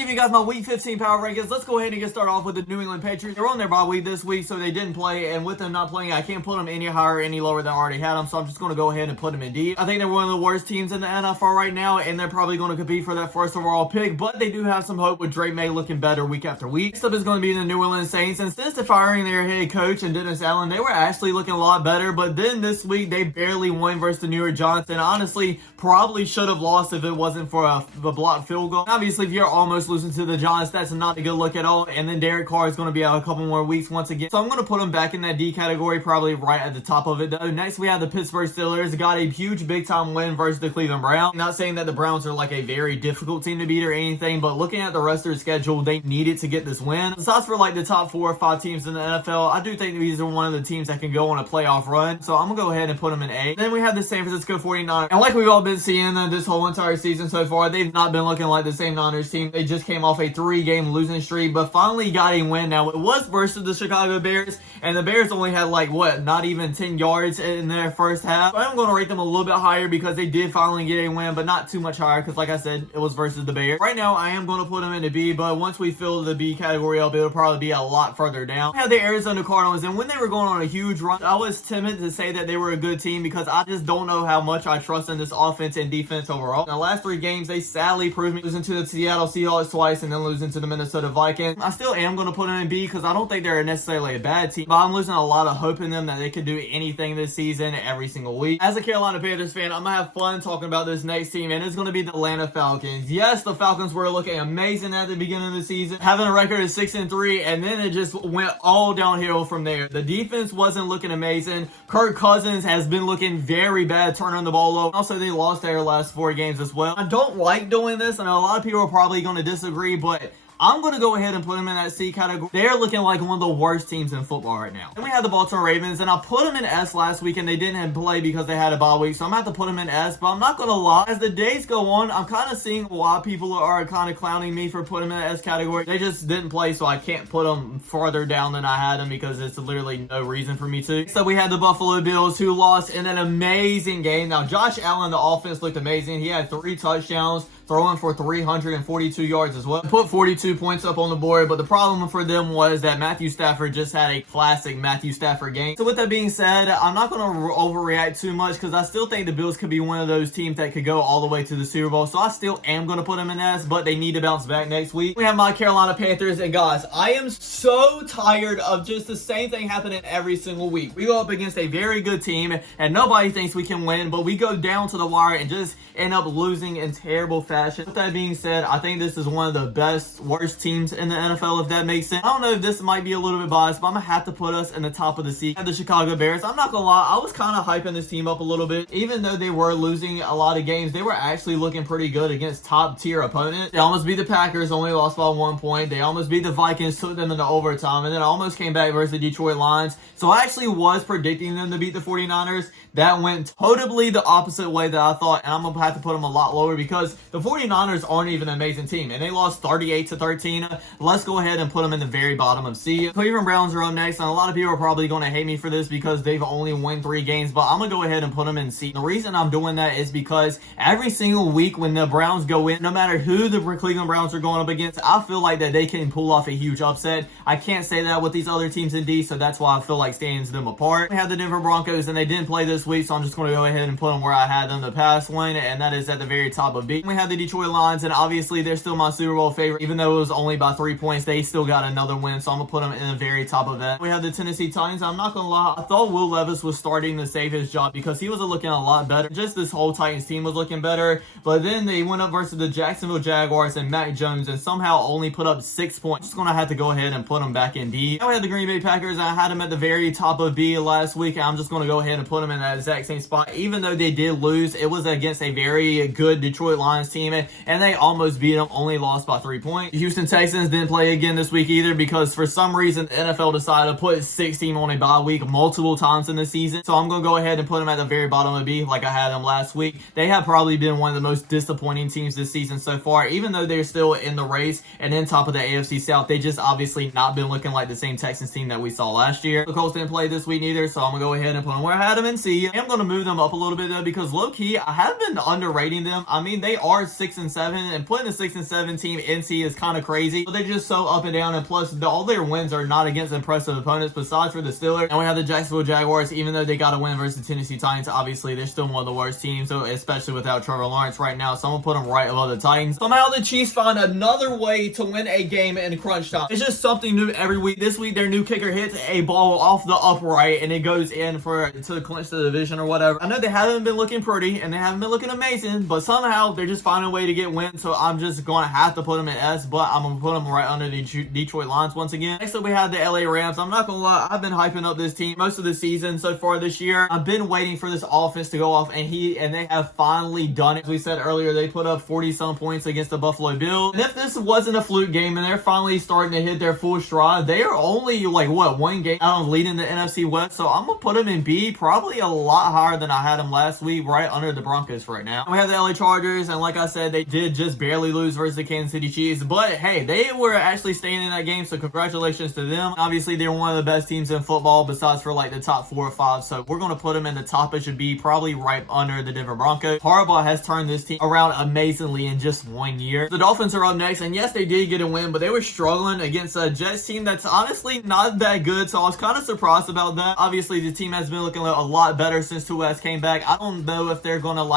give you guys my Week 15 power rankings. Let's go ahead and get started off with the New England Patriots. They're on their bye week this week, so they didn't play. And with them not playing, I can't put them any higher or any lower than I already had them. So I'm just going to go ahead and put them in D. I think they're one of the worst teams in the NFL right now, and they're probably going to compete for that first overall pick. But they do have some hope with Drake May looking better week after week. Next up is going to be the New Orleans Saints. And since the firing their head coach and Dennis Allen, they were actually looking a lot better. But then this week, they barely won versus the New York Giants. And honestly, probably should have lost if it wasn't for a blocked field goal. Obviously, if you're almost losing to the Giants, that's not a good look at all. And then Derek Carr is going to be out a couple more weeks once again. So I'm going to put him back in that D category, probably right at the top of it though. Next, we have the Pittsburgh Steelers. Got a huge big time win versus the Cleveland Browns. Not saying that the Browns are like a very difficult team to beat or anything, but looking at the rest of their schedule, they needed to get this win. Besides for like the top 4 or 5 teams in the NFL, I do think these are one of the teams that can go on a playoff run. So I'm going to go ahead and put them in A. Then we have the San Francisco 49ers. And like we've all been seeing this whole entire season so far, they've not been looking like the same Niners team. They just came off a 3-game losing streak, but finally got a win. Now, it was versus the Chicago Bears, and the Bears only had like, not even 10 yards in their first half. I'm going to rate them a little bit higher because they did finally get a win, but not too much higher because, like I said, it was versus the Bears. Right now, I am going to put them in the B, but once we fill the B category up, it'll probably be a lot further down. We have the Arizona Cardinals, and when they were going on a huge run, I was timid to say that they were a good team because I just don't know how much I trust in this offense and defense overall. In the last 3 games, they sadly proved me, losing to the Seattle Seahawks twice and then losing to the Minnesota Vikings. I still am going to put them in B because I don't think they're necessarily a bad team, but I'm losing a lot of hope in them that they could do anything this season every single week. As a Carolina Panthers fan, I'm going to have fun talking about this next team, and it's going to be the Atlanta Falcons. Yes, the Falcons were looking amazing at the beginning of the season, having a record of 6-3, and then it just went all downhill from there. The defense wasn't looking amazing. Kirk Cousins has been looking very bad turning the ball over. Also, they lost their last 4 games as well. I don't like doing this, and a lot of people are probably going to disagree, but I'm going to go ahead and put them in that C category. They're looking like one of the worst teams in football right now. Then we have the Baltimore Ravens, and I put them in S last week, and they didn't play because they had a bye week, so I'm going to have to put them in S, but I'm not going to lie. As the days go on, I'm kind of seeing why people are kind of clowning me for putting them in the S category. They just didn't play, so I can't put them farther down than I had them because it's literally no reason for me to. So we had the Buffalo Bills, who lost in an amazing game. Now, Josh Allen, the offense looked amazing. He had 3 touchdowns, throwing for 342 yards as well. Put 42 points up on the board, but the problem for them was that Matthew Stafford just had a classic Matthew Stafford game. So with that being said, I'm not going to overreact too much because I still think the Bills could be one of those teams that could go all the way to the Super Bowl. So I still am going to put them in S, but they need to bounce back next week. We have my Carolina Panthers, and guys, I am so tired of just the same thing happening every single week. We go up against a very good team, and nobody thinks we can win, but we go down to the wire and just end up losing in terrible fashion. With that being said, I think this is one of the worst teams in the NFL, if that makes sense. I don't know if this might be a little bit biased, but I'm going to have to put us in the top of the C. The Chicago Bears, I'm not going to lie, I was kind of hyping this team up a little bit. Even though they were losing a lot of games, they were actually looking pretty good against top tier opponents. They almost beat the Packers, only lost by 1 point. They almost beat the Vikings, took them into overtime, and then almost came back versus the Detroit Lions. So I actually was predicting them to beat the 49ers. That went totally the opposite way that I thought, and I'm going to have to put them a lot lower because the 49ers aren't even an amazing team, and they lost 38-13. Let's go ahead and put them in the very bottom of C. Cleveland Browns are up next, and a lot of people are probably going to hate me for this because they've only won 3 games, but I'm going to go ahead and put them in C. The reason I'm doing that is because every single week when the Browns go in, no matter who the Cleveland Browns are going up against, I feel like that they can pull off a huge upset. I can't say that with these other teams in D, so that's why I feel like stands them apart. We have the Denver Broncos, and they didn't play this week, so I'm just going to go ahead and put them where I had them the past one, and that is at the very top of B. We have the Detroit Lions, and obviously they're still my Super Bowl favorite. Even though it was only by 3 points, they still got another win, so I'm going to put them in the very top of that. We have the Tennessee Titans. I'm not going to lie, I thought Will Levis was starting to save his job because he was looking a lot better. Just this whole Titans team was looking better, but then they went up versus the Jacksonville Jaguars and Mac Jones and somehow only put up 6 points. Just going to have to go ahead and put them back in D. Now we have the Green Bay Packers. I had them at the very top of B last week, and I'm just going to go ahead and put them in that exact same spot. Even though they did lose, it was against a very good Detroit Lions team, and they almost beat them, only lost by 3 points. The Houston Texans didn't play again this week either because for some reason the NFL decided to put 6 teams on a bye week multiple times in the season. So I'm going to go ahead and put them at the very bottom of B like I had them last week. They have probably been one of the most disappointing teams this season so far. Even though they're still in the race and in top of the AFC South, they just obviously not been looking like the same Texans team that we saw last year. The Colts didn't play this week either, so I'm going to go ahead and put them where I had them in C. I'm going to move them up a little bit though because low-key, I have been underrating them. I mean, they are 6 and 7, and putting a 6 and 7 team in C is kind of crazy. But they're just so up and down, and plus all their wins are not against impressive opponents besides for the Steelers. And we have the Jacksonville Jaguars. Even though they got a win versus the Tennessee Titans, obviously they're still one of the worst teams, so especially without Trevor Lawrence right now. So I'm gonna put them right above the Titans. Somehow the Chiefs find another way to win a game in crunch time. It's just something new every week. This week their new kicker hits a ball off the upright and it goes in to clinch the division or whatever. I know they haven't been looking pretty and they haven't been looking amazing, but somehow they're just finding a way to get wins. So I'm just gonna have to put them in S, but I'm gonna put them right under the Detroit Lions once again. Next up we have the LA Rams. I'm not gonna lie, I've been hyping up this team most of the season so far this year. I've been waiting for this offense to go off, and they have finally done it. As we said earlier, they put up 40-some points against the Buffalo Bills. And if this wasn't a fluke game and they're finally starting to hit their full stride, they are only like one game out of leading the NFC West. So I'm gonna put them in B, probably a lot higher than I had them last week, right under the Broncos right now. And we have the LA Chargers, and like I said, they did just barely lose versus the Kansas City Chiefs, but hey, they were actually staying in that game, so congratulations to them. Obviously, they're one of the best teams in football besides for like the top 4 or 5, so we're gonna put them in the top. It should be probably right under the Denver Broncos. Harbaugh has turned this team around amazingly in just 1 year. The Dolphins are up next, and yes, they did get a win, but they were struggling against a Jets team that's honestly not that good, so I was kind of surprised about that. Obviously, the team has been looking a lot better since Tua came back. I don't know if they're gonna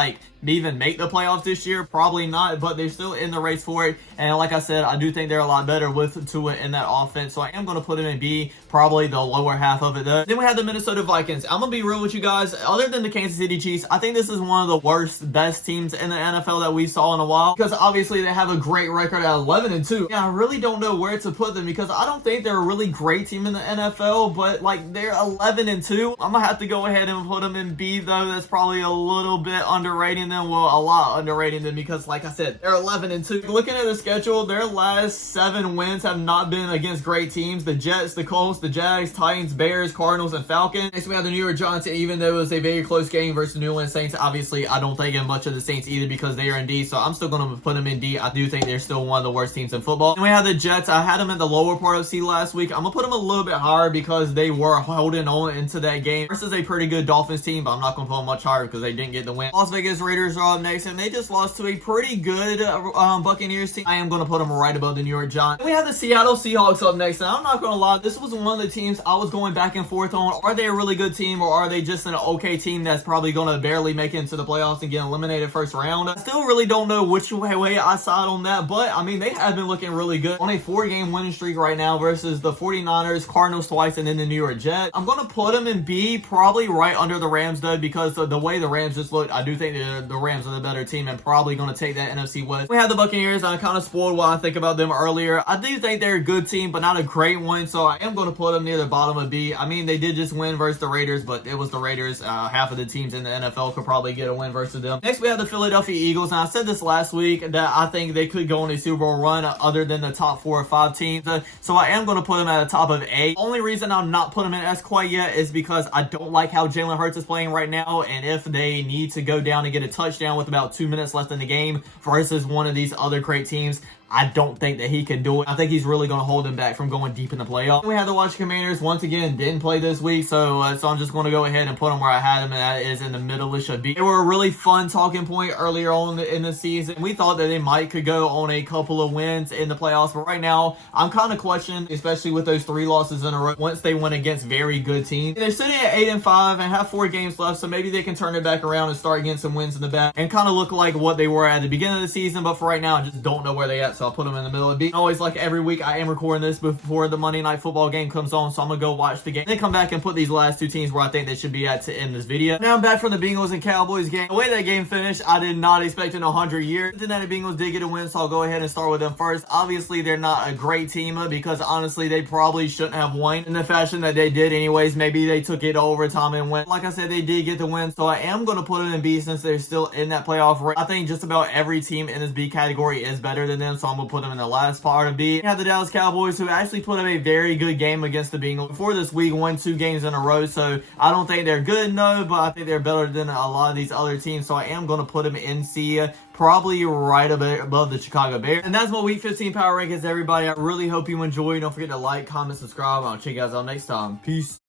even make the playoffs this year, probably not, but they're still in the race for it. And like I said, I do think they're a lot better with Tua in that offense, so I am going to put them in B, probably the lower half of it though. Then we have the Minnesota Vikings. I'm going to be real with you guys, other than the Kansas City Chiefs, I think this is one of the best teams in the NFL that we saw in a while, because obviously they have a great record at 11-2. And I really don't know where to put them, because I don't think they're a really great team in the NFL, but they're 11-2. I'm going to have to go ahead and put them in B though. That's probably a little bit underrating them. Well, a lot underrating them, because like I said, they're 11-2. Looking at the schedule, their last 7 wins have not been against great teams. The Jets, the Colts, the Jags, Titans, Bears, Cardinals, and Falcons. Next we have the New York Giants, even though it was a very close game versus the New Orleans Saints. Obviously, I don't think much of the Saints either, because they are in D, so I'm still going to put them in D. I do think they're still one of the worst teams in football. And we have the Jets. I had them in the lower part of C last week. I'm going to put them a little bit higher because they were holding on into that game versus a pretty good Dolphins team, but I'm not going to put them much higher because they didn't get the win. Las Vegas Raiders are up next, and they just lost to a pretty good Buccaneers team. I am going to put them right above the New York Giants. And we have the Seattle Seahawks up next, and I'm not going to lie, this was one of the teams I was going back and forth on. Are they a really good team, or are they just an okay team that's probably going to barely make it into the playoffs and get eliminated first round? I still really don't know which way I side on that, but I mean, they have been looking really good on a 4-game winning streak right now versus the 49ers, Cardinals twice, and then the New York Jets. I'm going to put them in B, probably right under the Rams though, because the way the Rams just looked, I do think the Rams are the better team and probably going to take that NFC West. We have the Buccaneers. I kind of spoiled what I think about them earlier. I do think they're a good team, but not a great one, so I am going to put them near the bottom of B. I mean, they did just win versus the Raiders, but it was the Raiders. Half of the teams in the NFL could probably get a win versus them. Next, we have the Philadelphia Eagles, and I said this last week that I think they could go on a Super Bowl run other than the top 4 or 5 teams, so I am going to put them at the top of A. Only reason I'm not putting them in S quite yet is because I don't like how Jalen Hurts is playing right now, and if they need to go down and get a touchdown with about 2 minutes left in the game versus one of these other great teams, I don't think that he can do it. I think he's really going to hold them back from going deep in the playoffs. We have the Washington Commanders. Once again, didn't play this week, so I'm just going to go ahead and put them where I had them, and that is in the middle-ish of B. They were a really fun talking point earlier on in the season. We thought that they could go on a couple of wins in the playoffs, but right now, I'm kind of questioning, especially with those 3 losses in a row, once they went against very good teams. They're sitting at 8-5 and have 4 games left, so maybe they can turn it back around and start getting some wins in the back and kind of look like what they were at the beginning of the season, but for right now, I just don't know where they at, so I'll put them in the middle of B. Always, like every week, I am recording this before the Monday Night Football game comes on, so I'm gonna go watch the game, then come back and put these last 2 teams where I think they should be at to end this video. Now I'm back from the Bengals and Cowboys game. The way that game finished, I did not expect in 100 years. Cincinnati Bengals did get a win, so I'll go ahead and start with them first. Obviously, they're not a great team because honestly, they probably shouldn't have won in the fashion that they did anyways. Maybe they took it overtime and went. Like I said, they did get the win, so I am gonna put them in B since they're still in that playoff race. I think just about every team in this B category is better than them, so I'm gonna put them in the last part of B. We have the Dallas Cowboys, who actually put up a very good game against the Bengals before this week, won 2 games in a row, so I don't think they're good, no, but I think they're better than a lot of these other teams, so I am going to put them in C, probably right above the Chicago Bears. And that's my Week 15 Power Rankings, everybody. I really hope you enjoyed. Don't forget to like, comment, subscribe. I'll check you guys out next time. Peace.